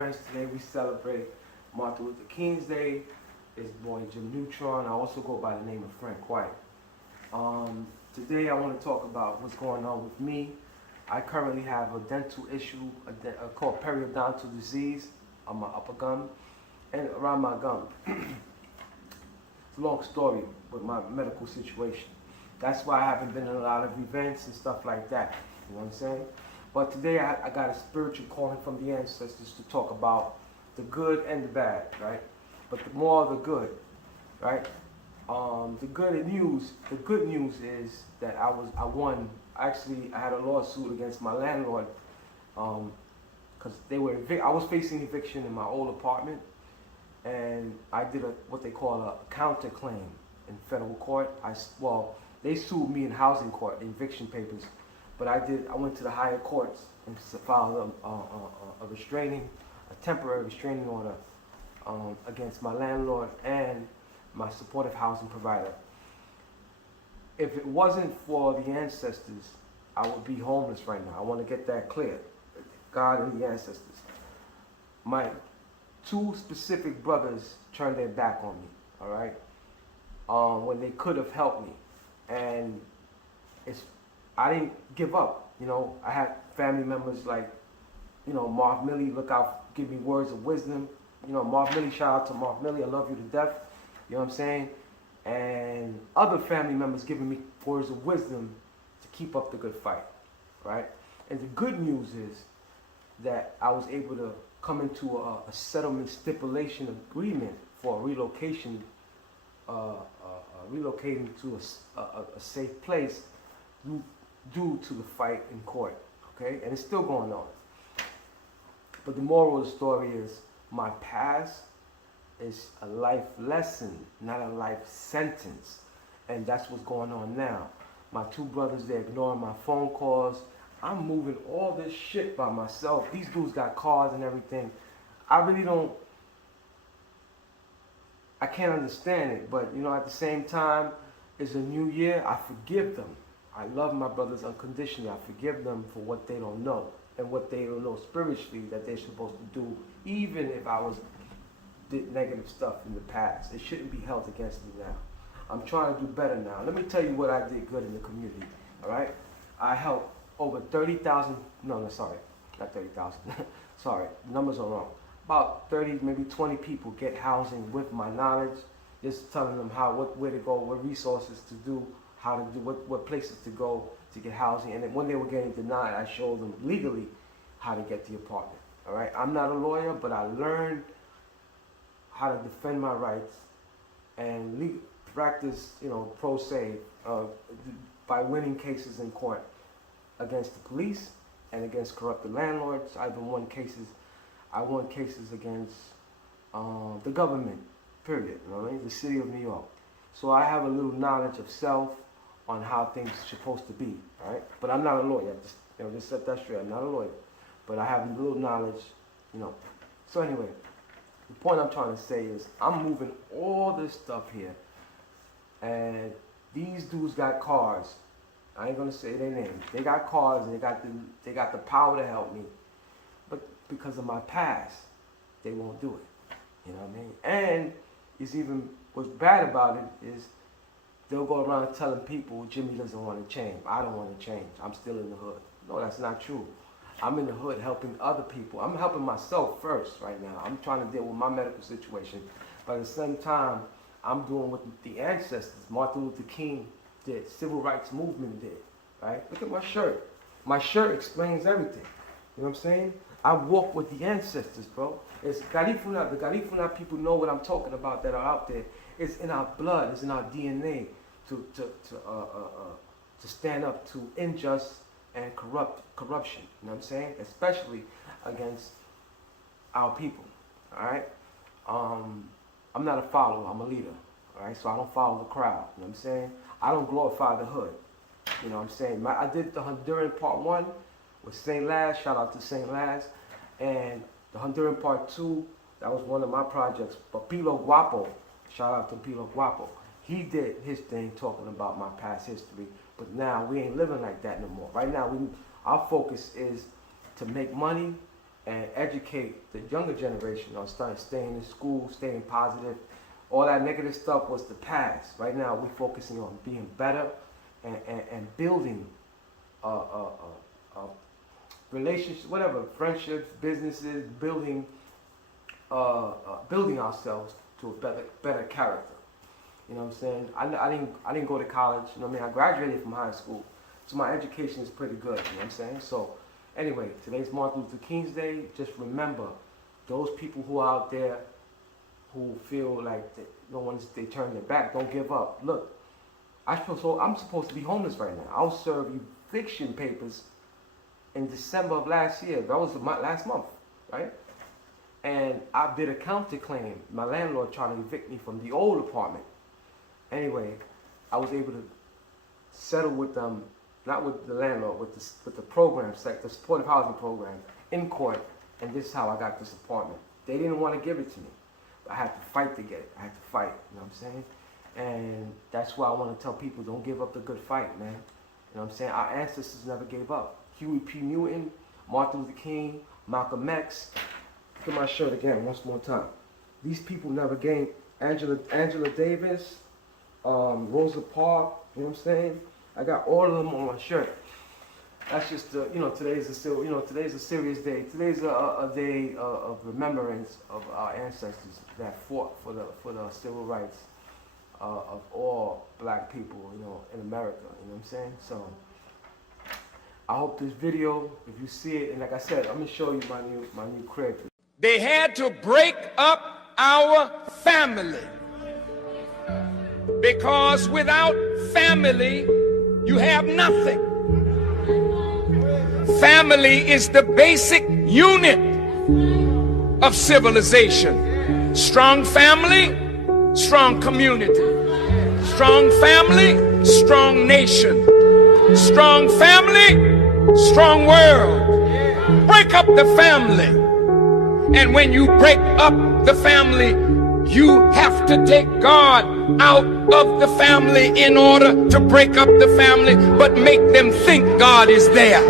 Friends, today we celebrate Martin Luther King's Day. It's boy Jim Neutron. I also go by the name of Frank White. Today I want to talk about what's going on with me. I currently have a dental issue called periodontal disease on my upper gum and around my gum. It's a long story with my medical situation. That's why I haven't been in a lot of events and stuff like that. You know what I'm saying? But today I got a spiritual calling from the ancestors to talk about the good and the bad, right? But the more the good, right? The good news is that I won. Actually, I had a lawsuit against my landlord because I was facing eviction in my old apartment, and I did what they call a counterclaim in federal court. Well, they sued me in housing court, eviction papers, but I went to the higher courts and filed a temporary restraining order against my landlord and my supportive housing provider. If it wasn't for the ancestors, I would be homeless right now. I want to get that clear. God and the ancestors. My two specific brothers turned their back on me, all right? When they could have helped me. And I didn't give up. You know, I had family members like, Marv Milley, look out, give me words of wisdom. Marv Milley, shout out to Marv Milley, I love you to death. You know what I'm saying? And other family members giving me words of wisdom to keep up the good fight, right? And the good news is that I was able to come into a settlement stipulation agreement for relocation, relocating to a safe place due to the fight in court, okay? And it's still going on. But the moral of the story is my past is a life lesson, not a life sentence. And that's what's going on now. My two brothers, they're ignoring my phone calls. I'm moving all this shit by myself. These dudes got cars and everything. I can't understand it, but at the same time, it's a new year. I forgive them. I love my brothers unconditionally. I forgive them for what they don't know and what they don't know spiritually that they're supposed to do, even if I did negative stuff in the past. It shouldn't be held against me now. I'm trying to do better now. Let me tell you what I did good in the community, all right? I helped over 30,000, no, sorry, not 30,000. Sorry, the numbers are wrong. About 30, maybe 20 people get housing with my knowledge, just telling them where to go, what resources to do, how to do, what places to go to get housing. And then when they were getting denied, I showed them legally how to get the apartment, all right? I'm not a lawyer, but I learned how to defend my rights and practice, pro se, by winning cases in court against the police and against corrupted landlords. I won cases against the government, period, you know what I mean? The city of New York. So I have a little knowledge of self on how things are supposed to be, all right? But I'm not a lawyer. Just set that straight. I'm not a lawyer. But I have a little knowledge, So anyway, the point I'm trying to say is I'm moving all this stuff here, and these dudes got cars. I ain't gonna say their names. They got cars and they got the power to help me, but because of my past, they won't do it. You know what I mean? And what's bad about it is they'll go around telling people Jimmy doesn't want to change. I don't want to change. I'm still in the hood. No, that's not true. I'm in the hood helping other people. I'm helping myself first right now. I'm trying to deal with my medical situation. But at the same time, I'm doing what the ancestors, Martin Luther King did, civil rights movement did, right? Look at my shirt. My shirt explains everything. You know what I'm saying? I walk with the ancestors, bro. It's Garifuna. The Garifuna people know what I'm talking about that are out there. It's in our blood. It's in our DNA to stand up to injustice and corruption, you know what I'm saying? Especially against our people, all right? I'm not a follower, I'm a leader, all right? So I don't follow the crowd, you know what I'm saying? I don't glorify the hood, you know what I'm saying? I did the Honduran part 1 with St. Laz, shout out to St. Laz, and the Honduran part 2, that was one of my projects, but Pilo Guapo, shout out to Pilo Guapo. He did his thing talking about my past history, but now we ain't living like that no more. Right now, our focus is to make money and educate the younger generation on staying in school, staying positive. All that negative stuff was the past. Right now, we're focusing on being better and building relationships, whatever, friendships, businesses, building ourselves to a better character. You know what I'm saying? I didn't go to college. You know what I mean? I graduated from high school, so my education is pretty good. You know what I'm saying? So anyway, today's Martin Luther King's Day. Just remember, those people who are out there who feel like they turn their back, don't give up. Look, I'm supposed to be homeless right now. I was serving eviction papers in December of last year. That was last month, right? And I did a counterclaim. My landlord tried to evict me from the old apartment. Anyway, I was able to settle with them, not with the landlord, with the program, the supportive housing program, in court, and this is how I got this apartment. They didn't want to give it to me, but I had to fight to get it. I had to fight, you know what I'm saying? And that's why I want to tell people, don't give up the good fight, man. You know what I'm saying? Our ancestors never gave up. Huey P. Newton, Martin Luther King, Malcolm X. Look at my shirt again, once more time. These people never gave. Angela Davis, Rosa Parks, you know what I'm saying? I got all of them on my shirt. That's just, today's a serious day. Today's a day of remembrance of our ancestors that fought for the civil rights of all black people, in America, you know what I'm saying? So, I hope this video, if you see it, and like I said, I'm gonna show you my new crib. They had to break up our family, because without family, you have nothing. Family is the basic unit of civilization. Strong family, strong community. Strong family, strong nation. Strong family, strong world. Break up the family. And when you break up the family, you have to take God out of the family in order to break up the family, but make them think God is there.